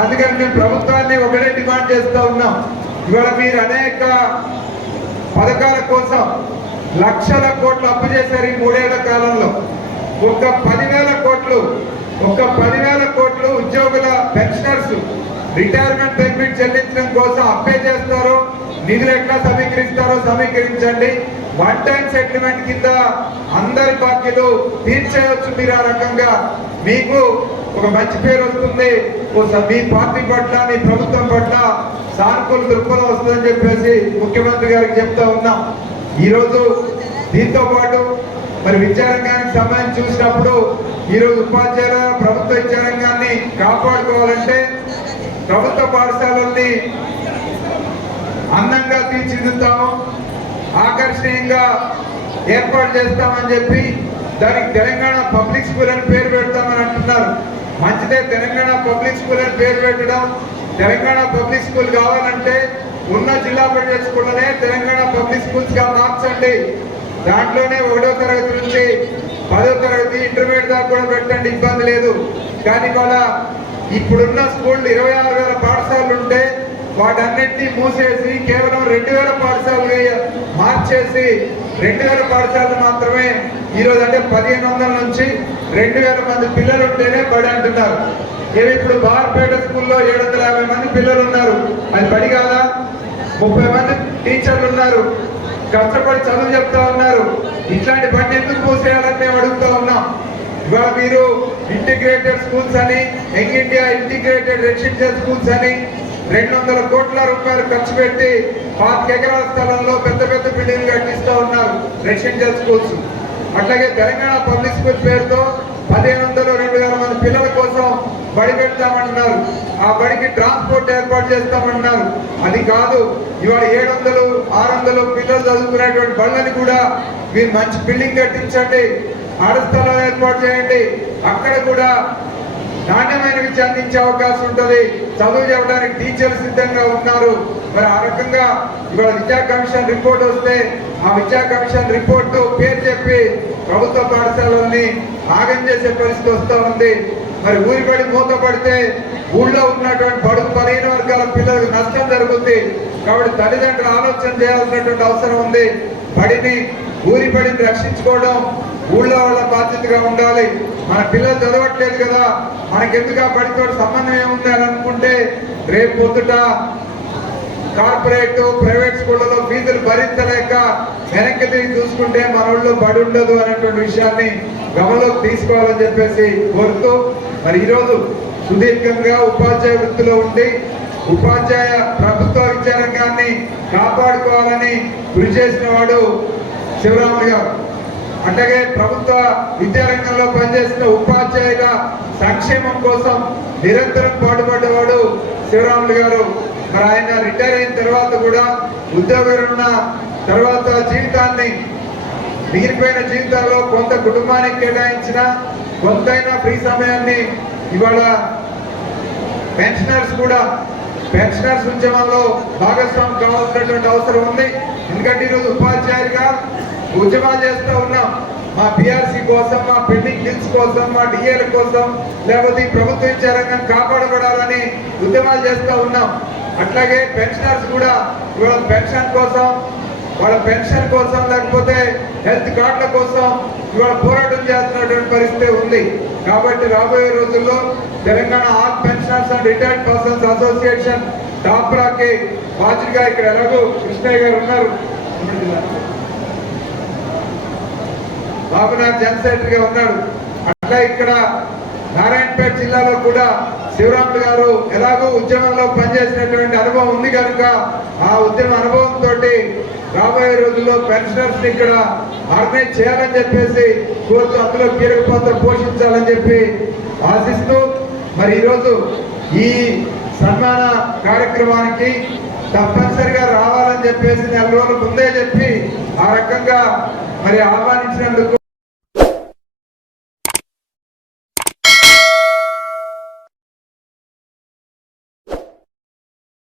అందుకని మేము ప్రభుత్వాన్ని ఒకటే డిమాండ్ చేస్తూ ఉన్నాం. ఇవాళ మీరు అనేక పథకాల కోసం లక్షల కోట్లు అప్పు చేశారు ఈ 3 ఏళ్ల కాలంలో. ఒక 10,000 కోట్లు ఉద్యోగుల పెన్షనర్స్ రిటైర్మెంట్ బెనిఫిట్ చెల్లించడం కోసం అప్పే చేస్తారో, నిధులు ఎట్లా సమీకరిస్తారో సమీకరించండి. 1 టైం సెటిల్మెంట్ కింద అందరి బాధ్యతలు తీర్చేయవచ్చు. మీరు ఆ రకంగా మీకు ఒక మంచి పేరు వస్తుంది, మీ పార్టీ పట్ల మీ ప్రభుత్వం పట్ల సానుకూల దృక్పథం వస్తుందని చెప్పేసి ముఖ్యమంత్రి గారికి చెప్తా ఉన్నాం. ఈరోజు దీంతో పాటు మరి విద్యారంగానికి సంబంధించి చూసినప్పుడు ఈరోజు ఉపాధ్యాయుల ప్రభుత్వ విద్యారంగాన్ని కాపాడుకోవాలంటే ప్రభుత్వ పాఠశాలల్ని అందంగా తీర్చిదిద్దుతాము, ఆకర్షణీయంగా ఏర్పాటు చేస్తామని చెప్పి దానికి తెలంగాణ పబ్లిక్ స్కూల్ అని పేరు పెడతామని అంటున్నారు. మంచిదే, తెలంగాణ పబ్లిక్ స్కూల్ అని పేరు పెట్టడం. తెలంగాణ పబ్లిక్ స్కూల్ కావాలంటే ఉన్న జిల్లా పరిషత్ స్కూళ్ళనే తెలంగాణ పబ్లిక్ స్కూల్స్ గా మార్చండి. దాంట్లోనే 1వ తరగతి నుంచి 10వ తరగతి ఇంటర్మీడియట్ దాకా కూడా పెట్టండి, ఇబ్బంది లేదు. కానీ వాళ్ళ ఇప్పుడున్న స్కూళ్ళు 26,000 పాఠశాలలు ఉంటే వాటన్నిటినీ మూసేసి కేవలం 2,000 పాఠశాలలు మార్చేసి 2,000 పాఠశాలలు మాత్రమే ఈరోజు అంటే 1,500 నుంచి 2,000 మంది పిల్లలు ఉంటేనే బడి అంటున్నారు. ఇవి ఇప్పుడు బార్పేట స్కూల్లో 750 మంది పిల్లలు ఉన్నారు, అది బడి కాదా? 30 మంది టీచర్లు ఉన్నారు, కష్టపడి చదువు చెప్తా ఉన్నారు. ఇట్లాంటి బడి ఎందుకు మూసేయాలని మేము అడుగుతా ఉన్నాం. ఇవాళ మీరు ఇంటిగ్రేటెడ్ స్కూల్స్ అని, young India integrated residential schools అని 200 కోట్ల రూపాయలు ఖర్చు పెట్టి 5 ఎకరాల స్థలంలో పెద్ద పెద్ద బిల్డింగ్లు కట్టిస్తూ ఉన్నారు రెసిడెన్షియల్ స్కూల్స్. అట్లాగే తెలంగాణ పబ్లిక్ స్కూల్ పేరుతో 1,500-2,000 మంది పిల్లల కోసం బడి పెడతామంటున్నారు. ఆ బడికి ట్రాన్స్పోర్ట్ ఏర్పాటు చేస్తామంటున్నారు. అది కాదు, ఇవాళ 700-600 పిల్లలు చదువుకునేటువంటి బళ్ళని కూడా మీరు మంచి బిల్డింగ్ కట్టించండి, ఆడ స్థలాలు ఏర్పాటు చేయండి. అక్కడ కూడా నాణ్యమైన విద్య అందించే అవకాశం ఉంటుంది. చదువు చెప్పడానికి టీచర్లు సిద్ధంగా ఉన్నారు. మరి ఆ రకంగా ఇవాళ విద్యా కమిషన్ రిపోర్ట్ వస్తే ఆ విద్యా కమిషన్ రిపోర్ట్ పేరు చెప్పి ప్రభుత్వ పాఠశాలల్ని ఆగం చేసే పరిస్థితి వస్తూ ఉంది. మరి ఊరి బడి మూతపడితే ఊళ్ళో ఉన్నటువంటి బడుగు బలహీన వర్గాల పిల్లలకు నష్టం జరుగుతుంది. కాబట్టి తల్లిదండ్రులు ఆలోచన చేయాల్సినటువంటి అవసరం ఉంది. ఊరి బడిని రక్షించుకోవడం ఊళ్ళో వాళ్ళ బాధ్యతగా ఉండాలి. మన పిల్లలు చదవట్లేదు కదా, మనకెందుకు ఆ బడితో సంబంధం ఏముంది అని అనుకుంటే రేపు పొద్దుట కార్పొరేట్ ప్రైవేట్ స్కూళ్ళలో ఫీజులు భరించలేక వెనక్కి తిరిగి చూసుకుంటే మన ఊళ్ళో బడి ఉండదు అనేటువంటి విషయాన్ని గమనంలోకి తీసుకోవాలని చెప్పేసి కోరుతూ, మరి ఈరోజు సుదీర్ఘంగా ఉపాధ్యాయ వృత్తిలో ఉండి ఉపాధ్యాయ ప్రభుత్వ విద్యారంగాన్ని కాపాడుకోవాలని కృషి చేసిన వాడు శివరాములు గారు. అట్లాగే ప్రభుత్వ విద్యారంగంలో పనిచేసిన ఉపాధ్యాయుల సంక్షేమం కోసం నిరంతరం పాటుపడ్డవాడు శివరాములు గారు. మరి ఆయన రిటైర్ అయిన తర్వాత కూడా ఉద్యోగం ఉన్న తర్వాత జీవితాన్ని, మిగిలిపోయిన జీవితాల్లో కొంత కుటుంబానికి కేటాయించిన కొంతైనా ఫ్రీ సమయాన్ని ఇవాళ పెన్షనర్స్ ఉద్యమంలో భాగస్వామి కావాల్సినటువంటి అవసరం ఉంది. ఎందుకంటే ఈరోజు ఉపాధ్యాయులుగా ఉద్యమాలు చేస్తూ ఉన్నాం. మా పిఆర్సీ కోసం, మా పెండింగ్ బిల్స్ కోసం, మా డిఏల కోసం, లేకపోతే ఈ ప్రభుత్వ విద్యారంగం కాపాడబడాలని ఉద్యమాలు చేస్తూ ఉన్నాం. అట్లాగే పెన్షనర్స్ కూడా ఇవాళ పెన్షన్ కోసం, వాళ్ళ పెన్షన్ కోసం లేకపోతే హెల్త్ కార్డుల కోసం ఇవాళ పోరాటం చేస్తున్నటువంటి పరిస్థితి ఉంది. కాబట్టి రాబోయే రోజుల్లో Telangana all pensioners and retired persons association డాప్రాకి బాధ్యతగా ఇక్కడ ఎలాగో కృష్ణయ్య గారు ఉన్నారు, బాబునాథ్ జనరల్ సెక్రటరీగా ఉన్నాడు. అట్లా ఇక్కడ నారాయణపేట జిల్లాలో కూడా శివరాములు గారు ఎలాగో ఉద్యమంలో పనిచేసినటువంటి అనుభవం ఉంది కనుక ఆ ఉద్యమ అనుభవంతో రాబోయే రోజుల్లో పెన్షనర్స్ ఇక్కడ ఆర్గనైజ్ చేయాలని చెప్పేసి కోరుతూ అందులో కీలక పాత్ర పోషించాలని చెప్పి ఆశిస్తూ, మరి ఈరోజు ఈ సన్మాన కార్యక్రమానికి తప్పనిసరిగా రావాలని చెప్పేసి 4 రోజుల ముందే చెప్పి ఆ రకంగా మరి ఆహ్వానించినందుకు